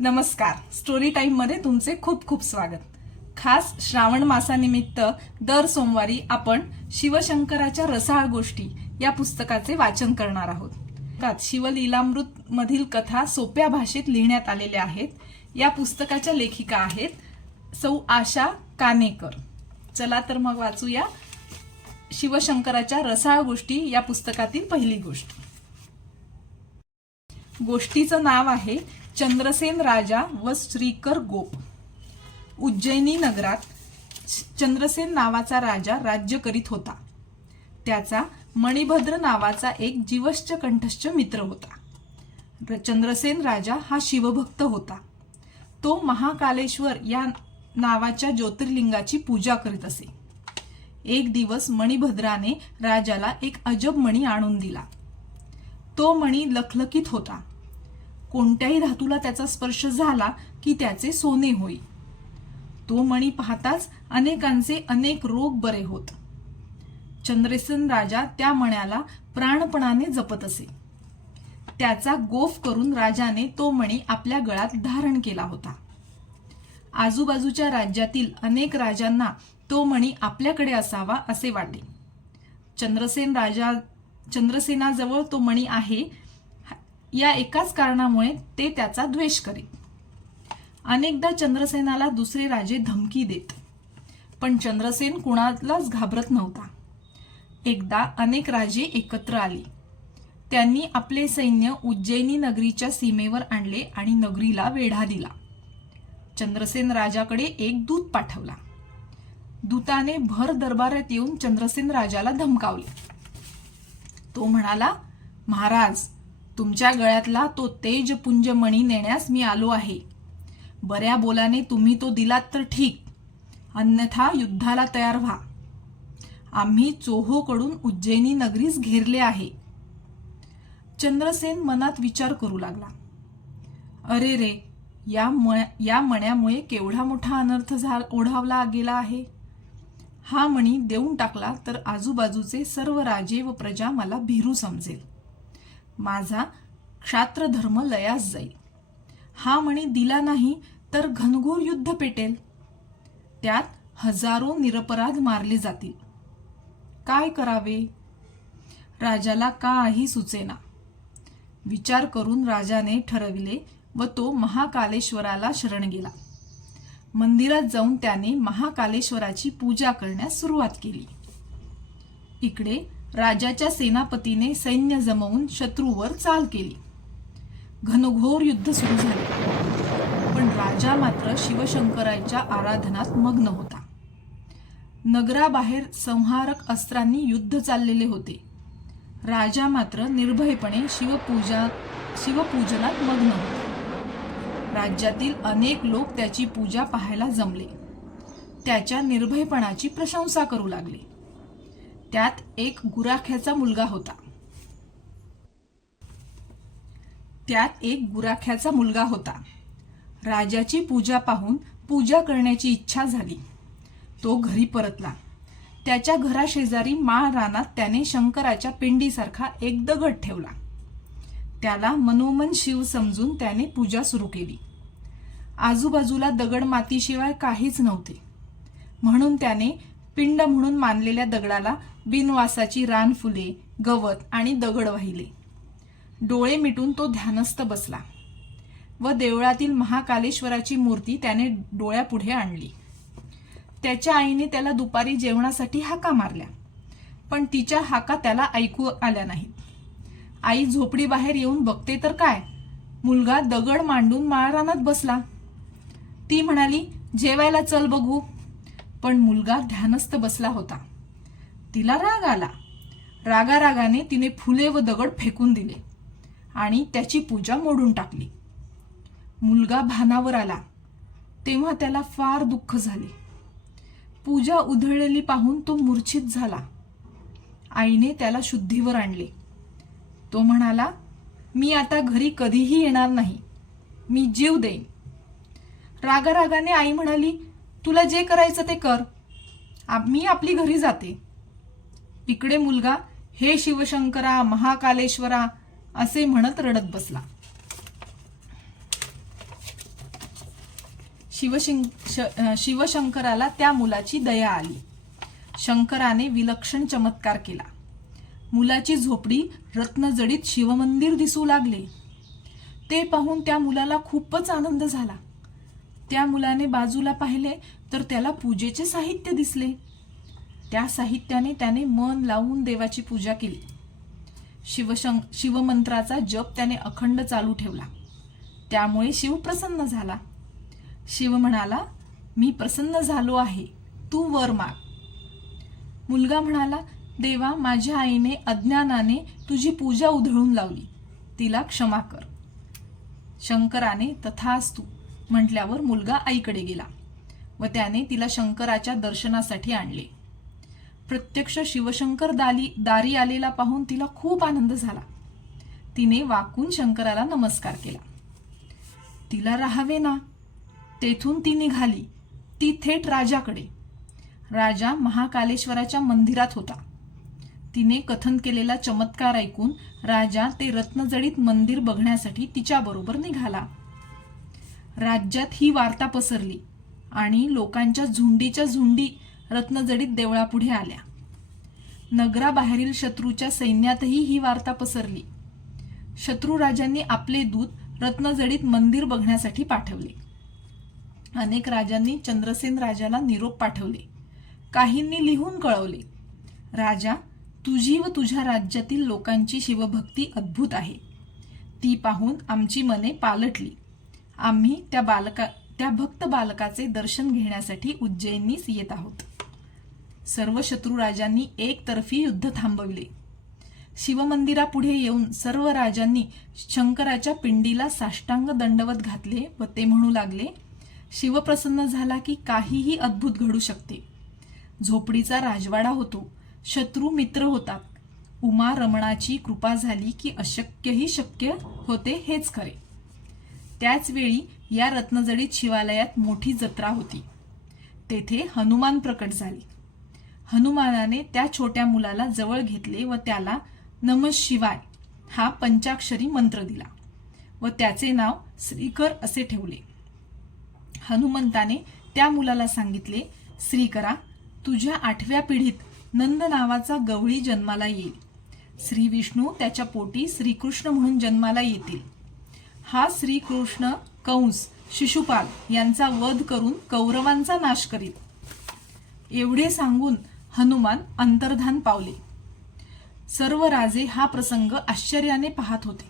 नमस्कार. स्टोरी टाइममध्ये तुमचे खूप खूप स्वागत. खास श्रावण मासानिमित्त दर सोमवारी आपण शिवशंकराच्या रसाळ गोष्टी या पुस्तकाचे वाचन करणार आहोत. शिवलीलामृत मधील कथा सोप्या भाषेत लिहिण्यात आलेल्या आहेत. या पुस्तकाच्या लेखिका आहेत सौ आशा कानेकर. चला तर मग वाचूया शिवशंकराच्या रसाळ गोष्टी या पुस्तकातील पहिली गोष्ट. गोष्टीचं नाव आहे चंद्रसेन राजा व श्रीकर गोप. उज्जैनी नगरात चंद्रसेन नावाचा राजा राज्य करीत होता. त्याचा मणिभद्र नावाचा एक जीवश्च कंठश्च मित्र होता. चंद्रसेन राजा हा शिवभक्त होता. तो महाकालेश्वर या नावाच्या ज्योतिर्लिंगाची पूजा करीत असे. एक दिवस मणिभद्राने राजाला एक अजब मणी आणून दिला. तो मणी लखलखीत होता. कोणत्याही धातूला त्याचा स्पर्श झाला की त्याचे सोने होई तो मणी पाहताच अनेकांचे अनेक रोग बरे होत. चंद्रसेन राजा त्या मण्याला प्राणपणाने जपत असे. त्याचा गोफ करून राजाने तो मणी आपल्या गळ्यात धारण केला होता. आजूबाजूच्या राज्यातील अनेक राजांना तो मणी आपल्याकडे असावा असे वाटे. चंद्रसेन राजा चंद्रसेनाजवळ तो मणी आहे या एकाच कारणामुळे ते त्याचा द्वेष करीत. अनेकदा चंद्रसेनाला दुसरे राजे धमकी देत. पण चंद्रसेन कुणालाच घाबरत नव्हता. एकदा अनेक राजे एकत्र आली. त्यांनी आपले सैन्य उज्जैनी नगरीच्या सीमेवर आणले आणि नगरीला वेढा दिला. चंद्रसेन राजाकडे एक दूत पाठवला. दूताने भर दरबारात येऊन चंद्रसेन राजाला धमकावले. तो म्हणाला महाराज तुमच्या गळ्यातला तो तेजपुंज मणी नेण्यास मी आलो आहे. बऱ्या बोलाने तुम्ही तो दिलात तर ठीक. अन्यथा युद्धाला तयार व्हा. आम्ही चोहोकडून उज्जैनी नगरीस घेरले आहे. चंद्रसेन मनात विचार करू लागला. अरे रे या म या मण्यामुळे केवढा मोठा अनर्थ झा ओढावला गेला आहे. हा मणी देऊन टाकला तर आजूबाजूचे सर्व राजे व प्रजा मला भिरू समजेल. माझा क्षात्रधर्म लयास जाईल हा मणी दिला नाही तर घनघोर युद्ध पेटेल. त्यात हजारो निरपराध मारले जातील. काय करावे? राजाला काही सुचेना. विचार करून राजाने ठरविले व तो महाकालेश्वराला शरण गेला. मंदिरात जाऊन त्याने महाकालेश्वराची पूजा करण्यास सुरुवात केली. इकडे राजाच्या सेनापतीने सैन्य जमवून शत्रूवर चाल केली. घनघोर युद्ध सुरू झाले. पण राजा मात्र शिवशंकराच्या आराधनात मग्न होता. नगराबाहेर संहारक अस्त्रांनी युद्ध चाललेले होते. राजा मात्र निर्भयपणे शिवपूजा शिवपूजनात मग्न होता. राज्यातील अनेक लोक त्याची पूजा पाहायला जमले. त्याच्या निर्भयपणाची प्रशंसा करू लागले. त्यात एक गुराख्याचा मुलगा होता. त्यात एक गुराख्याचा मुलगा होता. राजाची पूजा पाहून पूजा करण्याची इच्छा झाली. तो घरी परतला. त्याच्या घराशेजारी माळ रानात त्याने शंकराच्या पिंडीसारखा एक दगड ठेवला. त्याला मनोमन शिव समजून त्याने पूजा सुरू केली. आजूबाजूला दगड मातीशिवाय काहीच नव्हते. म्हणून त्याने पिंड म्हणून मानलेल्या दगडाला बिनवासाची रानफुले गवत आणि दगड वाहिले. डोळे मिटून तो ध्यानस्थ बसला. व देवळातील महाकालेश्वराची मूर्ती त्याने डोळ्यापुढे आणली. त्याच्या आईने त्याला दुपारी जेवणासाठी हाका मारल्या. पण तिच्या हाका त्याला ऐकू आल्या नाहीत. आई झोपडी बाहेर येऊन बघते तर काय? मुलगा दगड मांडून माळरानात बसला. ती म्हणाली जेवायला चल बघू. पण मुलगा ध्यानस्थ बसला होता. तिला राग आला. रागारागाने तिने फुले व दगड फेकून दिले आणि त्याची पूजा मोडून टाकली. मुलगा भानावर आला. तेव्हा त्याला फार दुःख झाले. पूजा उधळलेली पाहून तो मूर्छित झाला. आईने त्याला शुद्धीवर आणले. तो म्हणाला मी आता घरी कधीही येणार नाही. मी जीव देईन. रागारागाने आई म्हणाली तुला जे करायचं ते कर. मी आपली घरी जाते. इकडे मुलगा हे शिवशंकरा महाकालेश्वरा असे म्हणत रडत बसला. शिवशिंग श- शिवशंकराला त्या मुलाची दया आली. शंकराने विलक्षण चमत्कार केला. मुलाची झोपडी रत्नजडीत शिवमंदिर दिसू लागले. ते पाहून त्या मुलाला खूपच आनंद झाला. त्या मुलाने बाजूला पाहिले तर त्याला पूजेचे साहित्य दिसले. त्या साहित्याने त्याने मन लावून देवाची पूजा केली. शिवशं शिवमंत्राचा जप त्याने अखंड चालू ठेवला. त्यामुळे शिव प्रसन्न झाला. शिव म्हणाला मी प्रसन्न झालो आहे. तू वर माग मुलगा म्हणाला देवा माझ्या आईने अज्ञानाने तुझी पूजा उधळून लावली. तिला क्षमा कर. शंकराने तथास्तु म्हटल्यावर मुलगा आईकडे गेला व त्याने तिला शंकराच्या दर्शनासाठी आणले. प्रत्यक्ष शिवशंकर दाली दारी आलेला पाहून तिला खूप आनंद झाला. तिने वाकून शंकराला नमस्कार केला. तिला राहावे ना. तेथून ती निघाली. ती थेट राजाकडे. राजा महाकालेश्वराच्या मंदिरात होता. तिने कथन केलेला चमत्कार ऐकून राजा ते रत्नजडीत मंदिर बघण्यासाठी तिच्याबरोबर निघाला. राज्यात ही वार्ता पसरली आणि लोकांच्या झुंडीच्या झुंडी रत्नजडीत देवळापुढे आल्या. नगराबाहेरील शत्रूच्या सैन्यातही ही वार्ता पसरली. शत्रू राजांनी आपले दूत रत्नजडीत मंदिर बघण्यासाठी पाठवले. अनेक राजांनी चंद्रसेन राजाला निरोप पाठवले. काहींनी लिहून कळवले राजा तुझी व तुझ्या राज्यातील लोकांची शिवभक्ती अद्भुत आहे. ती पाहून आमची मने पालटली. आम्ही त्या बालका त्या भक्त बालकाचे दर्शन घेण्यासाठी उज्जैनीस येत आहोत. सर्व शत्रू राजांनी एकतर्फी युद्ध थांबवले. शिवमंदिरापुढे येऊन सर्व राजांनी शंकराच्या पिंडीला साष्टांग दंडवत घातले व ते म्हणू लागले शिवप्रसन्न झाला की काहीही अद्भुत घडू शकते. झोपडीचा राजवाडा होतो शत्रू मित्र होतात. उमा रमणाची कृपा झाली की अशक्यही शक्य होते हेच खरे. त्याचवेळी या रत्नजडीत शिवालयात मोठी जत्रा होती. तेथे हनुमान प्रकट झाली. हनुमानाने त्या छोट्या मुलाला जवळ घेतले व त्याला नम शिवाय हा पंचाक्षरी मंत्र दिला व त्याचे नाव श्रीकर असे ठेवले. हनुमंताने त्या मुलाला सांगितले श्रीकरा तुझ्या आठव्या पिढीत नंद नावाचा गवळी जन्माला येईल. श्री विष्णू त्याच्या पोटी श्रीकृष्ण म्हणून जन्माला येतील. हा श्रीकृष्ण कंस शिशुपाल यांचा वध करून कौरवांचा नाश करीत एवढे सांगून हनुमान अंतर्धान पावले. सर्व राजे हा प्रसंग आश्चर्याने पाहत होते.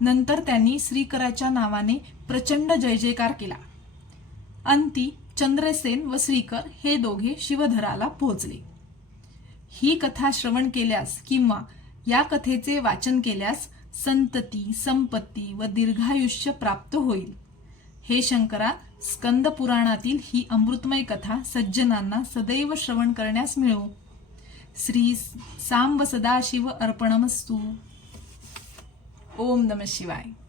नंतर त्यांनी श्रीकराच्या नावाने प्रचंड जय जयकार केला. अंती चंद्रसेन व श्रीकर हे दोघे शिवधराला पोहोचले. ही कथा श्रवण केल्यास किंवा या कथेचे वाचन केल्यास संतती संपत्ती व दीर्घायुष्य प्राप्त होईल. हे शंकरा स्कंद पुराणातील ही अमृतमय कथा सज्जनांना सदैव श्रवण करण्यास मिळो. श्री सांब सदाशिव अर्पणमस्तू. ओम नम शिवाय.